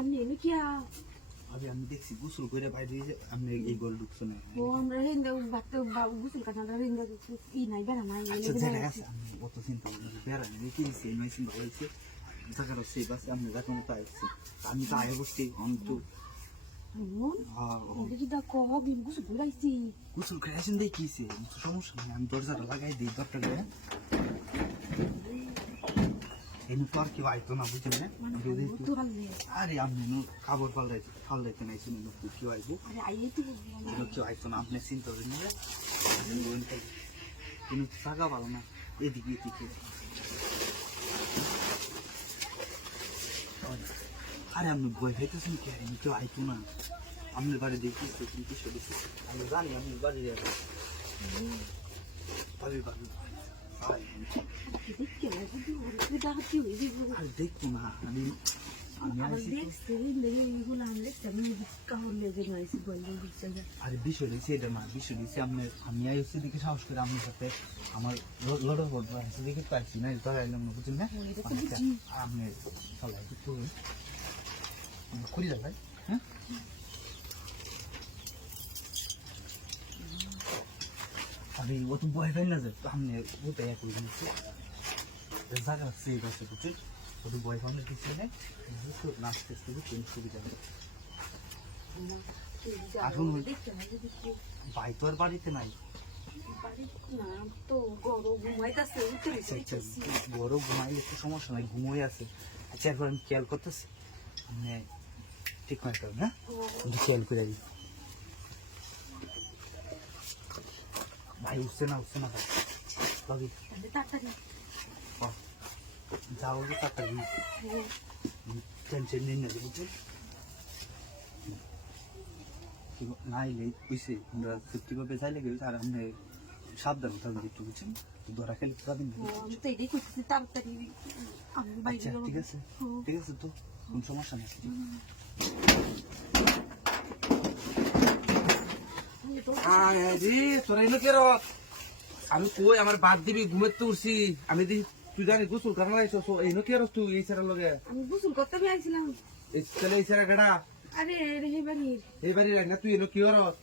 আপনি এনে আমি দেখছি গোসল করে বাইরে আপনি এই গোল ঢুকছো না ও আমরা হিন্দু বাচ্চা গুসল কাটা আমরা হিন্দু ই নাই বেড়া নাই আচ্ছা জেনে আছে আমি অত চিন্তা করি না বেড়া নেই কি দিচ্ছি আমি চিন্তা করেছি জায়গাটা সেই বাসে আমি যখন তো আসছি আমি তো আয় বসছি আমি তো এমন এটা কি দা কহ বিম গুসল ঘুরাইছি গোসল করে আসেন দেখিয়েছে সমস্যা নেই আমি দরজাটা লাগাই দিই তো আর কেউ আইতো না আরে নাই শুনে কেউ আইবো? আরে কেউ আইতো না আপনি চিন্তা করেন না। কিন্তু টাকা ভালো না এদিকে এদিকে। আরে আপনি ভয় খাইতেছেন কে? আমি কেউ আইতো না। আপনার বাড়ি দেখিয়েছে কিন্তু আমি জানি বাড়ি। যাব ভাবি ভাবি দেখতে লাগে এটা কি হইছে আর দেখব না আমি আসি তো। আরে বিষয় রয়েছে এটা না বিষয় রয়েছে আপনার আমি আই হচ্ছে দেখে সাহস করে আপনার সাথে আমার লড়াই করব আছে দেখে পাইছি না এটা আইলাম না না? ও, তো আপনি হ্যাঁ? ও না যে আপনি এক করে জায়গা সেভ আছে বুঝছেন ও তো বয় কিছু নেই নাচতে আসতে কোনো সুবিধা লাগে দেখতে ভাই তো আর বাড়িতে নাই বাড়ি ঘুমাইলে একটু সমস্যা নাই ঘুমোই আছে আচ্ছা একবার আমি খেয়াল করতেছি আপনি ঠিক করে করেন হ্যাঁ খেয়াল করে দিই ভাই উঠছে না উঠছে না ভাই ভাবি তাহলে তাড়াতাড়ি ও, যাও যে তাড়াতাড়ি টেনশন নেই না বুঝছেন না এলে আমরা সেফটিভাবে আর আপনি সাবধান থাকবেন একটু বুঝছেন ধরা খেলে তো যাবেন আচ্ছা ঠিক আছে ঠিক আছে তো কোন সমস্যা নেই? আমি কই আমার বাদ দিবি ঘুমের তো উঠছি আমি দেখি তুই জানি গোসল কারণ লাইছ এই কে আর তুই এই সারা লগে? আমি গোসল করতে আমি আইছিলাম। এই চলে এই সারা গাড়া? আরে রে বাড়ির। এই বাড়ির না তুই এনো কি রস